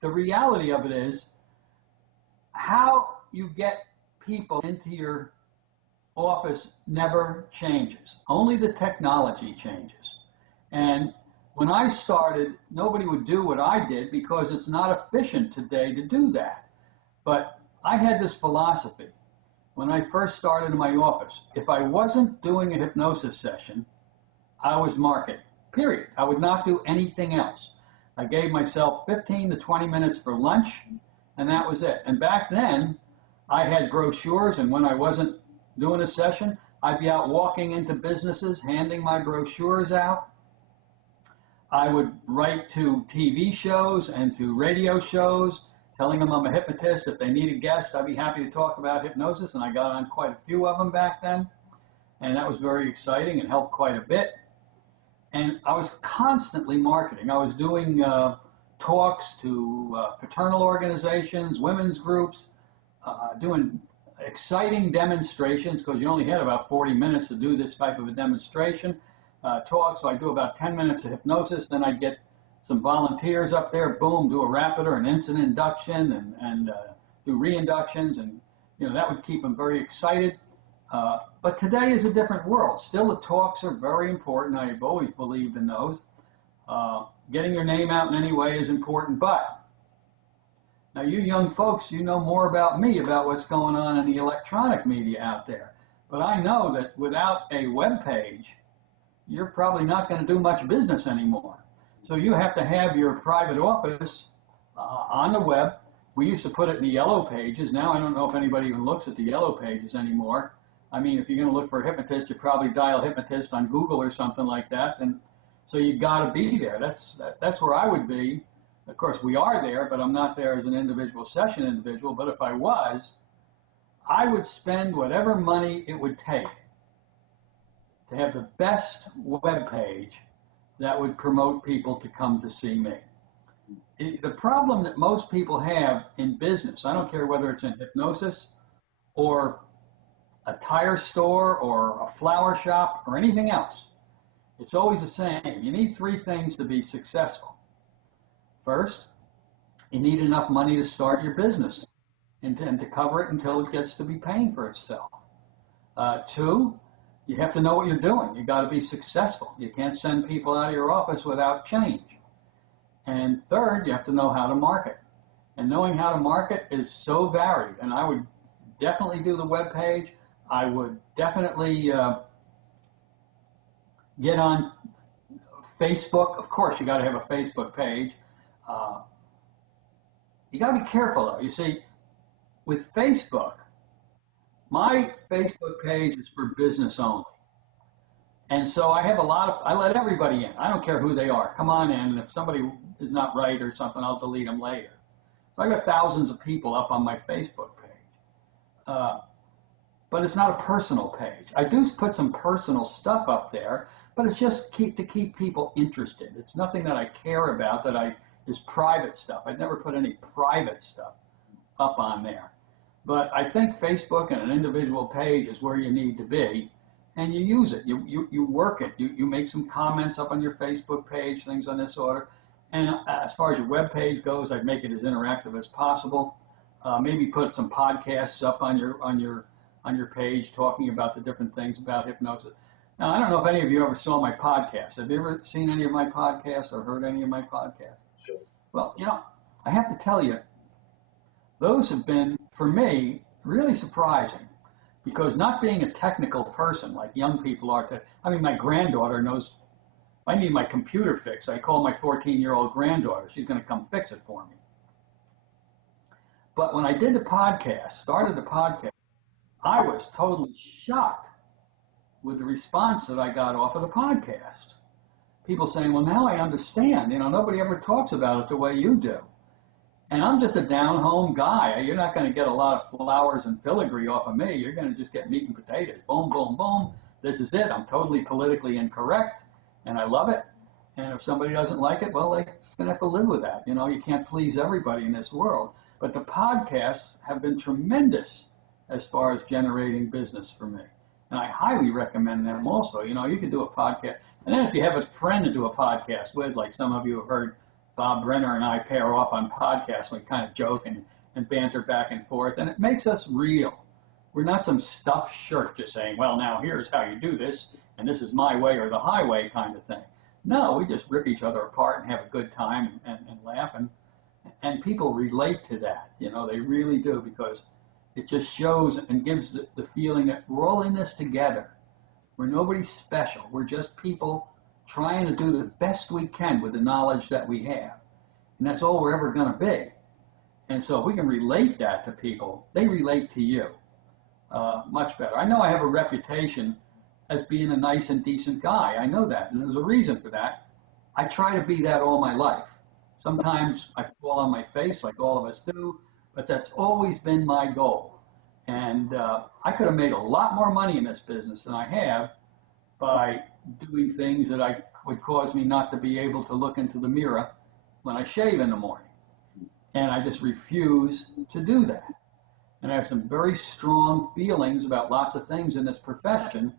the reality of it is how you get people into your office never changes. Only the technology changes. And when I started, nobody would do what I did because it's not efficient today to do that. But I had this philosophy when I first started in my office. If I wasn't doing a hypnosis session, I was marketing, period. I would not do anything else. I gave myself 15 to 20 minutes for lunch, and that was it. And back then, I had brochures, and when I wasn't doing a session, I'd be out walking into businesses, handing my brochures out. I would write to TV shows and to radio shows, telling them I'm a hypnotist. If they need a guest, I'd be happy to talk about hypnosis, and I got on quite a few of them back then, and that was very exciting and helped quite a bit. And I was constantly marketing. I was doing talks to fraternal organizations, women's groups, doing exciting demonstrations, because you only had about 40 minutes to do this type of a demonstration. Talk, so I do about 10 minutes of hypnosis, then I'd get some volunteers up there, boom, do a rapid or an instant induction, and do reinductions, and that would keep them very excited. But today is a different world. Still, the talks are very important. I've always believed in those. Getting your name out in any way is important, but now you young folks, you know more about me about what's going on in the electronic media out there. But I know that without a web page, you're probably not going to do much business anymore. So you have to have your private office on the web. We used to put it in the yellow pages. Now I don't know if anybody even looks at the yellow pages anymore. I mean, if you're going to look for a hypnotist, you probably dial hypnotist on Google or something like that. And so you got to be there. That's where I would be. Of course, we are there, but I'm not there as an individual session individual. But if I was, I would spend whatever money it would take to have the best web page that would promote people to come to see me. The problem that most people have in business, I don't care whether it's in hypnosis or a tire store or a flower shop or anything else, it's always the same. You need three things to be successful. First, you need enough money to start your business and to cover it until it gets to be paying for itself. Two, you have to know what you're doing. You got to be successful. You can't send people out of your office without change. And third, you have to know how to market. And knowing how to market is so varied. And I would definitely do the web page. I would definitely get on Facebook. Of course, you got to have a Facebook page. You got to be careful, though. You see, with Facebook, my Facebook page is for business only. And so I have I let everybody in. I don't care who they are. Come on in. And if somebody is not right or something, I'll delete them later. So I got thousands of people up on my Facebook page. But it's not a personal page. I do put some personal stuff up there, but it's just to keep people interested. It's nothing that I care about that is private stuff. I'd never put any private stuff up on there. But I think Facebook and an individual page is where you need to be, and you use it. You work it. You make some comments up on your Facebook page, things on this order. And as far as your web page goes, I'd make it as interactive as possible. Maybe put some podcasts up on your page talking about the different things about hypnosis. Now, I don't know if any of you ever saw my podcast. Have you ever seen any of my podcasts or heard any of my podcasts? Sure. Well, I have to tell you, those have been, for me, really surprising, because not being a technical person like young people are today. I mean, my granddaughter knows, if I need my computer fixed, I call my 14-year-old granddaughter. She's going to come fix it for me. But when I did the podcast, started the podcast, I was totally shocked with the response that I got off of the podcast. People saying, well, now I understand. Nobody ever talks about it the way you do. And I'm just a down-home guy. You're not going to get a lot of flowers and filigree off of me. You're going to just get meat and potatoes. Boom, boom, boom. This is it. I'm totally politically incorrect, and I love it. And if somebody doesn't like it, well, they're just going to have to live with that. You can't please everybody in this world. But the podcasts have been tremendous as far as generating business for me. And I highly recommend them also. You can do a podcast. And then if you have a friend to do a podcast with, like some of you have heard Bob Brenner and I pair off on podcasts. We kind of joke and banter back and forth. And it makes us real. We're not some stuffed shirt just saying, well, now here's how you do this, and this is my way or the highway kind of thing. No, we just rip each other apart and have a good time and laugh. And people relate to that. They really do, because it just shows and gives the feeling that we're all in this together. We're nobody special. We're just people trying to do the best we can with the knowledge that we have. And that's all we're ever going to be. And so if we can relate that to people, they relate to you much better. I know I have a reputation as being a nice and decent guy. I know that, and there's a reason for that. I try to be that all my life. Sometimes I fall on my face like all of us do, but that's always been my goal. And I could have made a lot more money in this business than I have by doing things that would cause me not to be able to look into the mirror when I shave in the morning. And I just refuse to do that. And I have some very strong feelings about lots of things in this profession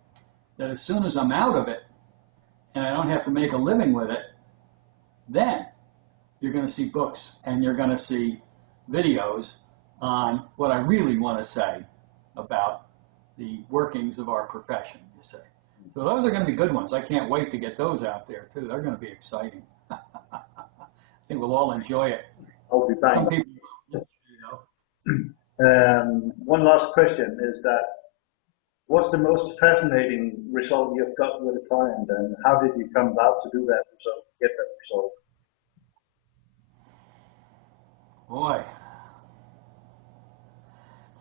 that as soon as I'm out of it and I don't have to make a living with it, then you're going to see books and you're going to see videos on what I really want to say about the workings of our profession, you say. So those are going to be good ones. I can't wait to get those out there, too. They're going to be exciting. I think we'll all enjoy it. I'll be fine. Some people, one last question is that what's the most fascinating result you've got with a client, and how did you come about to do that result, get that result? Boy,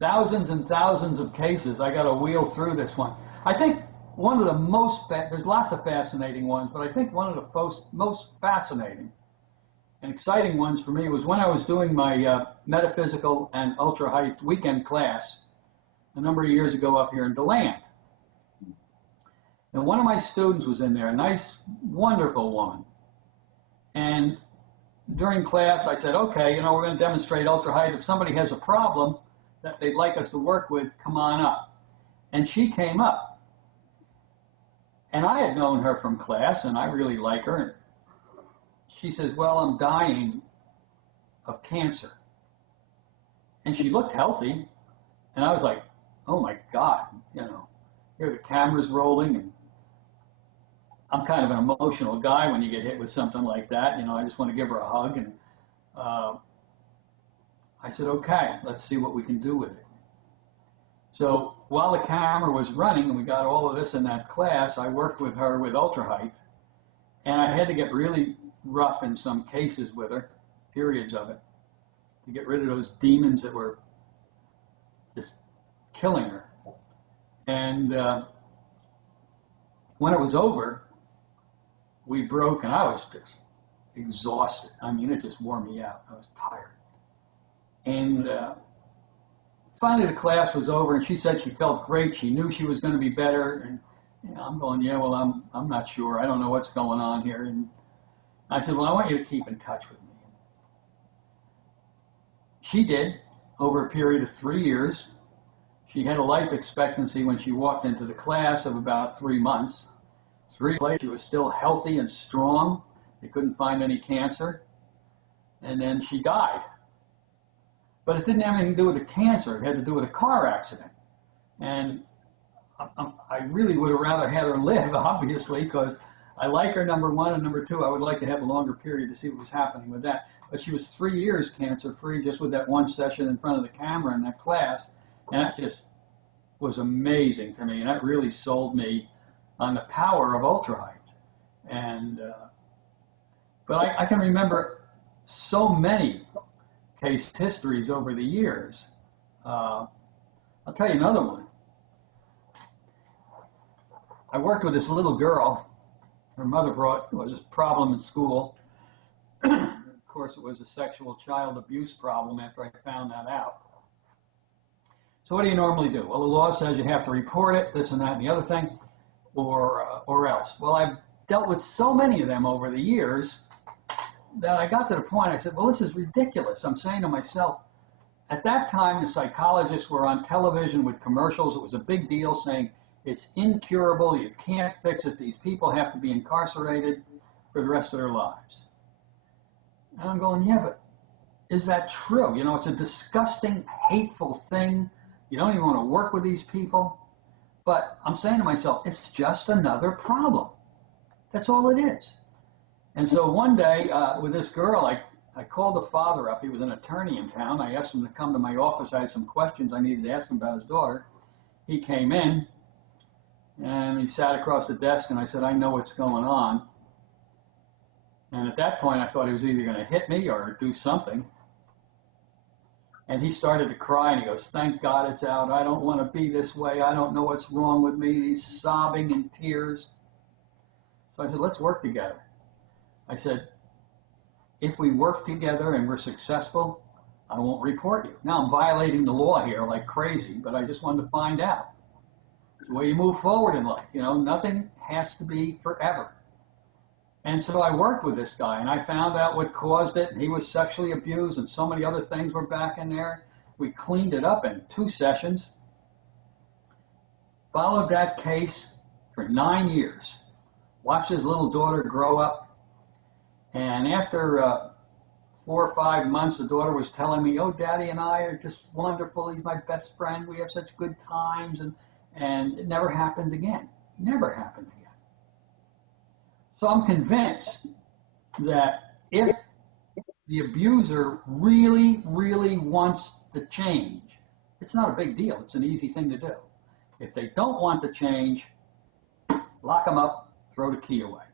thousands and thousands of cases. I got to wheel through this one. I think one of the most, there's lots of fascinating ones, but I think one of the most fascinating and exciting ones for me was when I was doing my metaphysical and ultra height weekend class a number of years ago up here in DeLand. And one of my students was in there, a nice, wonderful woman. And during class, I said, okay, we're going to demonstrate ultra height. If somebody has a problem that they'd like us to work with, come on up. And she came up. And I had known her from class, and I really like her. And she says, well, I'm dying of cancer. And she looked healthy. And I was like, oh, my God, here the camera's rolling. And I'm kind of an emotional guy when you get hit with something like that. I just want to give her a hug. And I said, okay, let's see what we can do with it. So while the camera was running and we got all of this in that class, I worked with her with ultra height. And I had to get really rough in some cases with her, periods of it, to get rid of those demons that were just killing her. And when it was over, we broke, and I was just exhausted. I mean, it just wore me out. I was tired. And finally, the class was over, and she said she felt great. She knew she was going to be better. And I'm going, yeah, well, I'm not sure. I don't know what's going on here. And I said, well, I want you to keep in touch with me. She did, over a period of 3 years. She had a life expectancy when she walked into the class of about 3 months. 3 years later, she was still healthy and strong. They couldn't find any cancer. And then she died. But it didn't have anything to do with the cancer. It had to do with a car accident. And I really would have rather had her live, obviously, because I like her, number one, and number two, I would like to have a longer period to see what was happening with that. But she was 3 years cancer-free just with that one session in front of the camera in that class. And that just was amazing to me. And that really sold me on the power of ultra height. And but I can remember so many case histories over the years. I'll tell you another one. I worked with this little girl. Her mother was a problem in school. Of course, it was a sexual child abuse problem after I found that out. So what do you normally do? Well, the law says you have to report it, this and that and the other thing, or else. Well, I've dealt with so many of them over the years that I got to the point, I said, well, this is ridiculous. I'm saying to myself, at that time, the psychologists were on television with commercials. It was a big deal saying it's incurable, you can't fix it, these people have to be incarcerated for the rest of their lives. And I'm going, yeah, but is that true? It's a disgusting, hateful thing. You don't even want to work with these people. But I'm saying to myself, it's just another problem. That's all it is. And so one day with this girl, I called the father up. He was an attorney in town. I asked him to come to my office. I had some questions I needed to ask him about his daughter. He came in, and he sat across the desk, and I said, I know what's going on. And at that point, I thought he was either going to hit me or do something. And he started to cry, and he goes, "Thank God it's out. I don't want to be this way. I don't know what's wrong with me." He's sobbing in tears. So I said, "Let's work together." I said, "If we work together and we're successful, I won't report you." Now I'm violating the law here like crazy, but I just wanted to find out. It's the way you move forward in life. You know, nothing has to be forever. And so I worked with this guy, and I found out what caused it. He was sexually abused, and so many other things were back in there. We cleaned it up in 2 sessions. Followed that case for 9 years. Watched his little daughter grow up. And after 4 or 5 months, the daughter was telling me, "Oh, Daddy and I are just wonderful. He's my best friend. We have such good times." And it never happened again. Never happened again. So I'm convinced that if the abuser really, really wants to change, it's not a big deal. It's an easy thing to do. If they don't want to change, lock them up, throw the key away.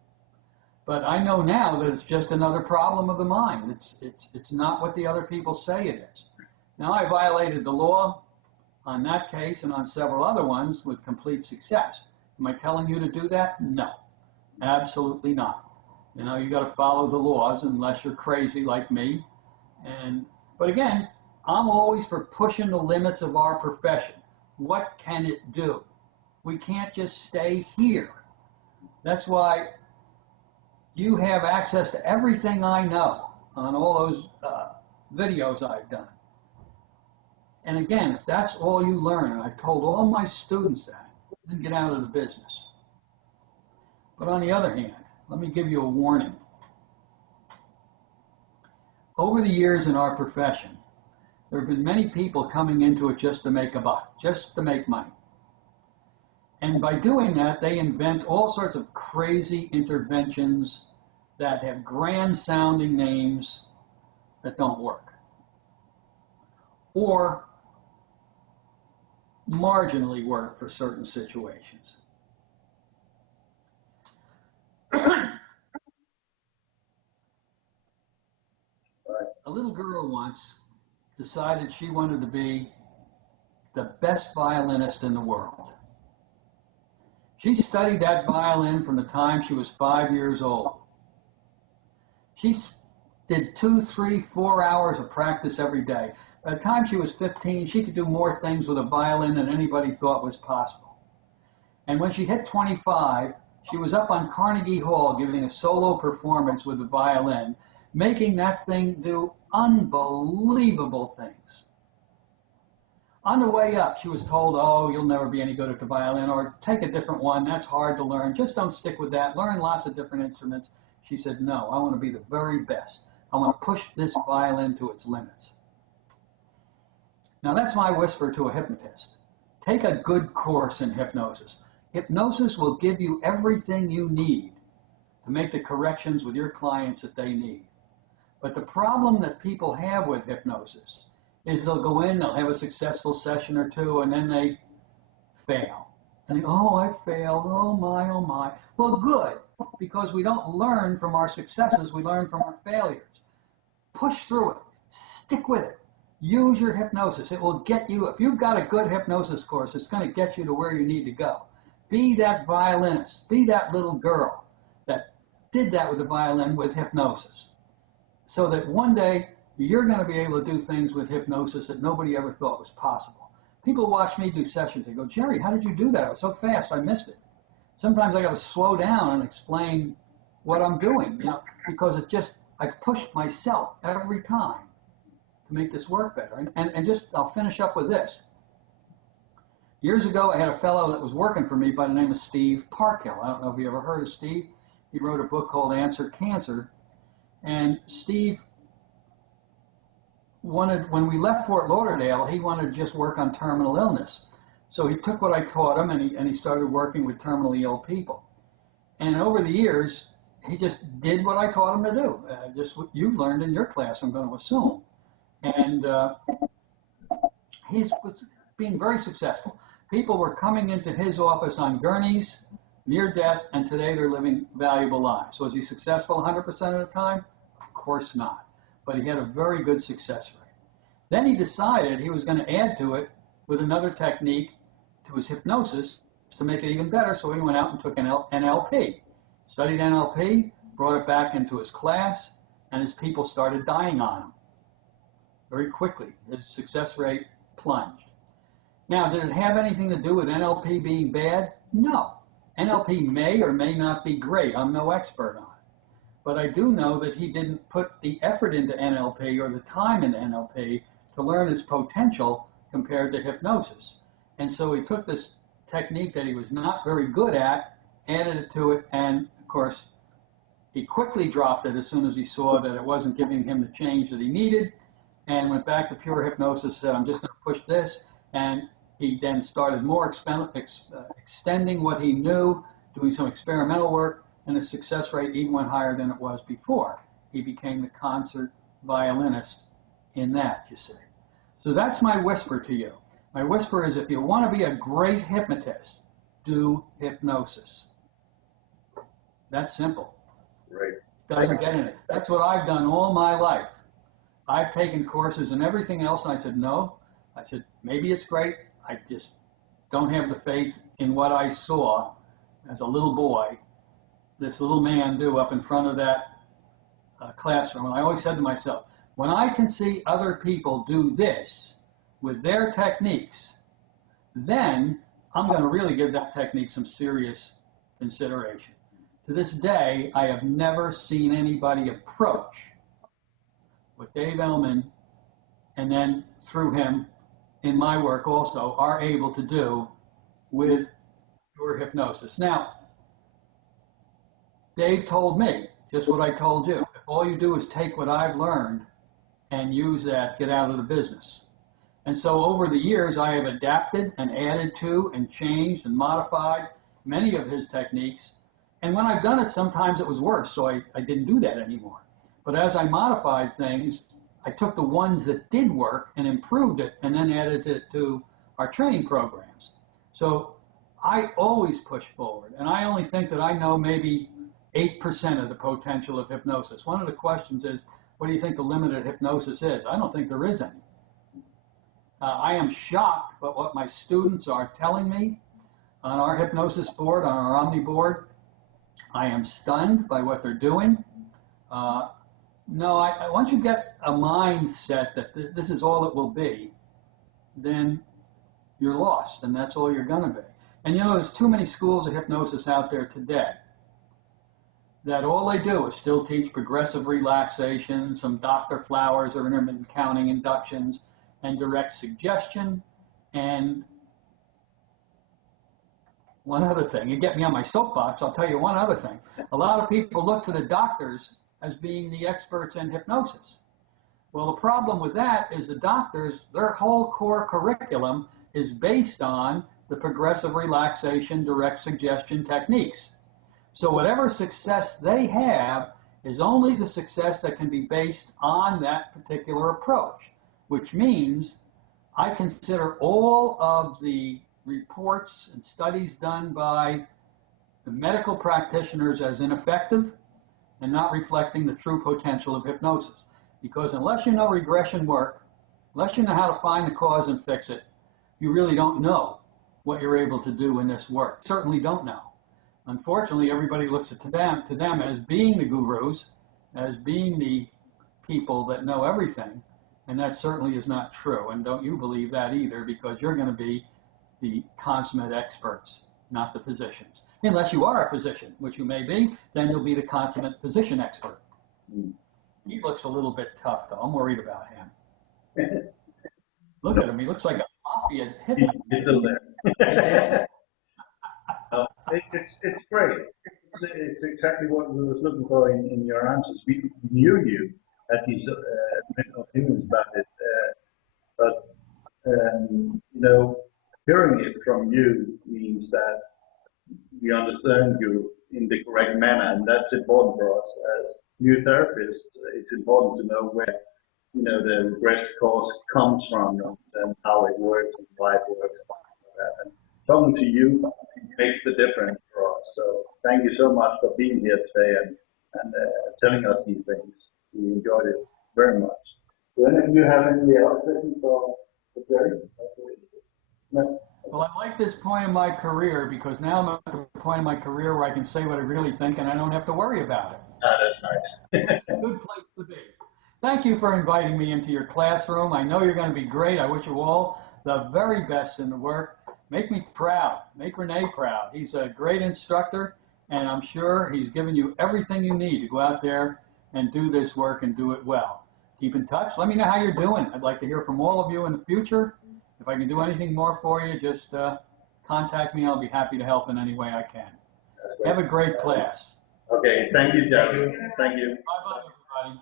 But I know now that it's just another problem of the mind. It's not what the other people say it is. Now, I violated the law on that case and on several other ones with complete success. Am I telling you to do that? No, absolutely not. You know, you got to follow the laws unless you're crazy like me. But again, I'm always for pushing the limits of our profession. What can it do? We can't just stay here. That's why you have access to everything I know on all those videos I've done. And again, if that's all you learn, and I've told all my students that, then get out of the business. But on the other hand, let me give you a warning. Over the years in our profession, there have been many people coming into it just to make a buck, just to make money. And by doing that, they invent all sorts of crazy interventions that have grand sounding names that don't work. Or marginally work for certain situations. A little girl once decided she wanted to be the best violinist in the world. She studied that violin from the time she was 5 years old. She did 2, 3, 4 hours of practice every day. By the time she was 15, she could do more things with a violin than anybody thought was possible. And when she hit 25, she was up on Carnegie Hall giving a solo performance with the violin, making that thing do unbelievable things. On the way up, she was told, "Oh, you'll never be any good at the violin," or "Take a different one, that's hard to learn. Just don't stick with that. Learn lots of different instruments." She said, "No, I want to be the very best. I want to push this violin to its limits." Now, that's my whisper to a hypnotist. Take a good course in hypnosis. Hypnosis will give you everything you need to make the corrections with your clients that they need. But the problem that people have with hypnosis is they'll go in, they'll have a successful session or two, and then they fail. And they go, "Oh, I failed. Oh, my, oh, my." Well, good, because we don't learn from our successes. We learn from our failures. Push through it. Stick with it. Use your hypnosis. It will get you, if you've got a good hypnosis course, it's going to get you to where you need to go. Be that violinist. Be that little girl that did that with the violin with hypnosis. So that one day you're going to be able to do things with hypnosis that nobody ever thought was possible. People watch me do sessions. They go, "Jerry, how did you do that? It was so fast, I missed it." Sometimes I got to slow down and explain what I'm doing, because I've pushed myself every time to make this work better. And just, I'll finish up with this. Years ago, I had a fellow that was working for me by the name of Steve Parkhill. I don't know if you ever heard of Steve. He wrote a book called Answer Cancer. And Steve wanted, when we left Fort Lauderdale, he wanted to just work on terminal illness. So he took what I taught him, and he started working with terminally ill people. And over the years, he just did what I taught him to do, just what you learned in your class, I'm going to assume. And he was being very successful. People were coming into his office on gurneys, near death, and today they're living valuable lives. Was he successful 100% of the time? Of course not. But he had a very good success rate. Then he decided he was going to add to it with another technique to his hypnosis to make it even better, so he went out and took NLP. Studied NLP, brought it back into his class, and his people started dying on him. Very quickly, his success rate plunged. Now, did it have anything to do with NLP being bad? No. NLP may or may not be great. I'm no expert on it. But I do know that he didn't put the effort into NLP or the time into NLP to learn its potential compared to hypnosis. And so he took this technique that he was not very good at, added it to it, and of course, he quickly dropped it as soon as he saw that it wasn't giving him the change that he needed, and went back to pure hypnosis, said, I'm just going to push this, and he then started more extending what he knew, doing some experimental work, and the success rate even went higher than it was before. He became the concert violinist in that, you see. So that's my whisper to you. My whisper is, if you want to be a great hypnotist, do hypnosis. That's simple. Right. Doesn't get in it. That's what I've done all my life. I've taken courses and everything else, and I said, no. I said, maybe it's great. I just don't have the faith in what I saw as a little boy, this little man do up in front of that classroom. And I always said to myself, when I can see other people do this with their techniques, then I'm going to really give that technique some serious consideration. To this day, I have never seen anybody approach what Dave Elman, and then through him in my work also, are able to do with pure hypnosis. Now, Dave told me just what I told you. If all you do is take what I've learned and use that, get out of the business. And so over the years, I have adapted and added to and changed and modified many of his techniques. And when I've done it, sometimes it was worse, so I didn't do that anymore. But as I modified things, I took the ones that did work and improved it, and then added it to our training programs. So I always push forward, and I only think that I know maybe 8% of the potential of hypnosis. One of the questions is, what do you think the limit of hypnosis is? I don't think there is any. I am shocked by what my students are telling me on our hypnosis board, on our Omni board. I am stunned by what they're doing. No, once you get a mindset that this is all it will be, then you're lost, and that's all you're going to be. And you know, there's too many schools of hypnosis out there today that all they do is still teach progressive relaxation, some Dr. Flowers or intermittent counting inductions, and direct suggestion. And one other thing, you get me on my soapbox, I'll tell you one other thing. A lot of people look to the doctors as being the experts in hypnosis. Well, the problem with that is the doctors, their whole core curriculum is based on the progressive relaxation, direct suggestion techniques. So whatever success they have is only the success that can be based on that particular approach, which means I consider all of the reports and studies done by the medical practitioners as ineffective and not reflecting the true potential of hypnosis. Because unless you know regression work, unless you know how to find the cause and fix it, you really don't know what you're able to do in this work. Certainly don't know. Unfortunately, everybody looks to them as being the gurus, as being the people that know everything, and that certainly is not true. And don't you believe that either, because you're going to be the consummate experts, not the physicians. Unless you are a physician, which you may be, then you'll be the consummate physician expert. He looks a little bit tough, though. I'm worried about him. Look at him. He looks like a mafia hippie. He's still there. It's great. It's exactly what we was looking for in your answers. We knew you had these opinions about it, but you know, hearing it from you means that we understand you in the correct manner, and that's important for us as new therapists. It's important to know where the regression cause comes from and how it works and why it works and stuff like that. And talking to you makes the difference for us. us. So thank you so much for being here today and telling us these things. We enjoyed it very much. Do any of you have any other questions for Jerry? No? Well, I like this point in my career because now I'm at the point in my career where I can say what I really think and I don't have to worry about it. Ah, that's nice. It's a good place to be. Thank you for inviting me into your classroom. I know you're going to be great. I wish you all the very best in the work. Make me proud. Make Rene proud. He's a great instructor, and I'm sure he's given you everything you need to go out there and do this work and do it well. Keep in touch. Let me know how you're doing. I'd like to hear from all of you in the future. If I can do anything more for you, just contact me. I'll be happy to help in any way I can. Have a great class. Okay, thank you, Jerry. Thank you. Bye-bye, everybody.